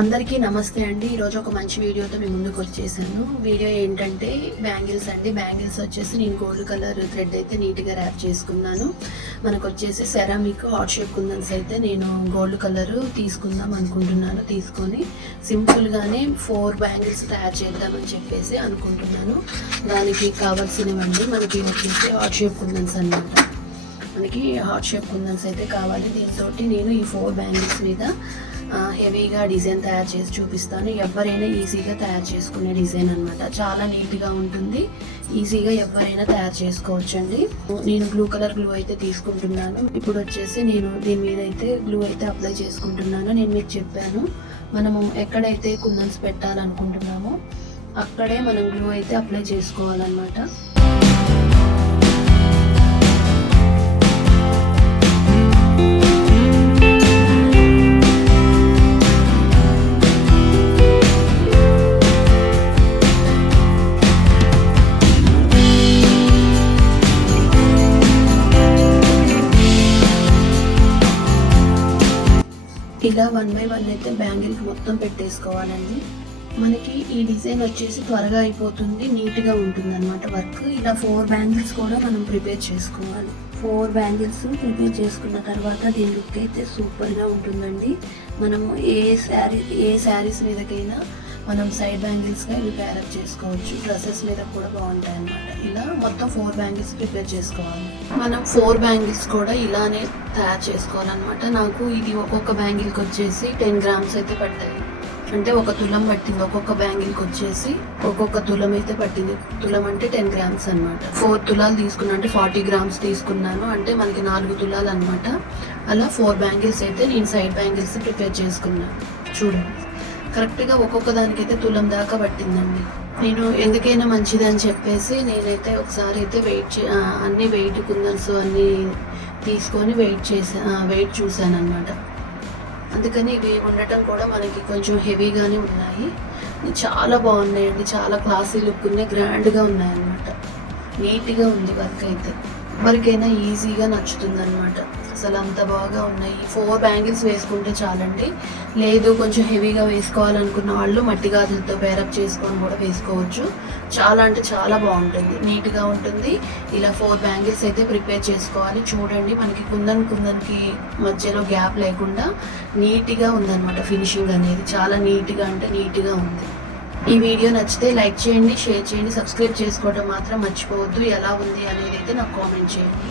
అందరికీ నమస్తే అండి. ఈరోజు ఒక మంచి వీడియోతో మీ ముందుకు వచ్చేసాను. వీడియో ఏంటంటే బ్యాంగిల్స్ అండి. బ్యాంగిల్స్ వచ్చేసి నేను గోల్డ్ కలర్ థ్రెడ్ అయితే నీట్గా ర్యాప్ చేసుకున్నాను. మనకు వచ్చేసి సెరామిక్ హాట్ షేప్ కుందన్స్ అయితే నేను గోల్డ్ కలర్ తీసుకుందాం అనుకుంటున్నాను. తీసుకొని సింపుల్గానే ఫోర్ బ్యాంగిల్స్ తయారు చేద్దామని చెప్పేసి అనుకుంటున్నాను. దానికి కావాల్సినవండి మనకి వచ్చేసి హాట్ షేప్ కుందన్స్ అన్నమాట. మనకి హార్ట్ షేప్ కుందన్స్ అయితే కావాలి. దీంతో నేను ఈ ఫోర్ బ్యాంగిల్స్ మీద హెవీగా డిజైన్ తయారు చేసి చూపిస్తాను. ఎవరైనా ఈజీగా తయారు చేసుకునే డిజైన్ అనమాట చాలా నీట్గా ఉంటుంది. ఈజీగా ఎవరైనా తయారు చేసుకోవచ్చండి. నేను బ్లూ కలర్ గ్లూ అయితే తీసుకుంటున్నాను. ఇప్పుడు వచ్చేసి నేను దీని మీద అయితే గ్లూ అయితే అప్లై చేసుకుంటున్నాను. నేను మీకు చెప్పాను. మనము ఎక్కడైతే కుందన్స్ పెట్టాలనుకుంటున్నామో అక్కడే మనం గ్లూ అయితే అప్లై చేసుకోవాలన్నమాట. ఇలా వన్ బై వన్ అయితే బ్యాంగిల్స్ మొత్తం పెట్టేసుకోవాలండి. మనకి ఈ డిజైన్ వచ్చేసి త్వరగా అయిపోతుంది నీట్గా ఉంటుంది అనమాట వర్క్ ఇలా ఫోర్ బ్యాంగిల్స్ కూడా మనం ప్రిపేర్ చేసుకోవాలి. ఫోర్ బ్యాంగిల్స్ ప్రిపేర్ చేసుకున్న తర్వాత దీని లుక్ అయితే సూపర్గా ఉంటుందండి. మనము ఏ శారీ ఏ శారీస్ మీదకైనా మనం సైడ్ బ్యాంగిల్స్గా ఇవి ప్యారప్ చేసుకోవచ్చు. డ్రెస్సెస్ మీద కూడా బాగుంటాయి అన్నమాట ఇలా మొత్తం ఫోర్ బ్యాంగిల్స్ ప్రిపేర్ చేసుకోవాలి. మనం ఫోర్ బ్యాంగిల్స్ కూడా ఇలానే తయారు చేసుకోవాలన్నమాట. నాకు ఇది ఒక్కొక్క బ్యాంగిల్కి వచ్చేసి టెన్ గ్రామ్స్ అయితే పట్టాయి అంటే ఒక తులం పట్టింది ఒక్కొక్క బ్యాంగిల్కి వచ్చేసి ఒక్కొక్క తులం అయితే పట్టింది. తులం అంటే టెన్ గ్రామ్స్ అన్నమాట. ఫోర్ తులాలు తీసుకున్నా అంటే ఫార్టీ గ్రామ్స్ తీసుకున్నాను. అంటే మనకి నాలుగు తులాలు అనమాట అలా ఫోర్ బ్యాంగిల్స్ అయితే నేను సైడ్ బ్యాంగిల్స్ ప్రిపేర్ చేసుకున్నాను చూడండి. కరెక్ట్గా ఒక్కొక్క దానికైతే తులం దాకా పట్టిందండి. నేను ఎందుకైనా మంచిది అని చెప్పేసి నేనైతే ఒకసారి అయితే వెయిట్ చే అన్ని వెయిట్ కుందన్స్ అన్ని తీసుకొని వెయిట్ చేసా వెయిట్ చూశాను అనమాట అందుకని ఇవి ఉండటం కూడా మనకి కొంచెం హెవీగానే ఉన్నాయి. చాలా బాగున్నాయండి. చాలా క్లాసీ లుక్ ఉన్నాయి. గ్రాండ్గా ఉన్నాయి అన్నమాట నీట్గా ఉంది వర్క్ అయితే. ఎవరికైనా ఈజీగా నచ్చుతుంది అనమాట అసలు అంత బాగా ఉన్నాయి. ఫోర్ బ్యాంగిల్స్ వేసుకుంటే చాలండి. లేదు కొంచెం హెవీగా వేసుకోవాలనుకున్న వాళ్ళు మట్టి గాజులతో పేరప్ చేసుకొని కూడా వేసుకోవచ్చు. చాలా అంటే చాలా బాగుంటుంది. నీట్గా ఉంటుంది. ఇలా ఫోర్ బ్యాంగిల్స్ అయితే ప్రిపేర్ చేసుకోవాలి. చూడండి మనకి కుందన్ కుందన్కి మధ్యలో గ్యాప్ లేకుండా నీట్గా ఉందన్నమాట ఫినిషింగ్ అనేది. చాలా నీట్గా అంటే నీట్గా ఉంది. ఈ వీడియో నచ్చితే లైక్ చేయండి షేర్ చేయండి సబ్స్క్రైబ్ చేసుకోవడం మాత్రం మర్చిపోవద్దు. ఎలా ఉంది అనేది అయితే నాకు కామెంట్ చేయండి.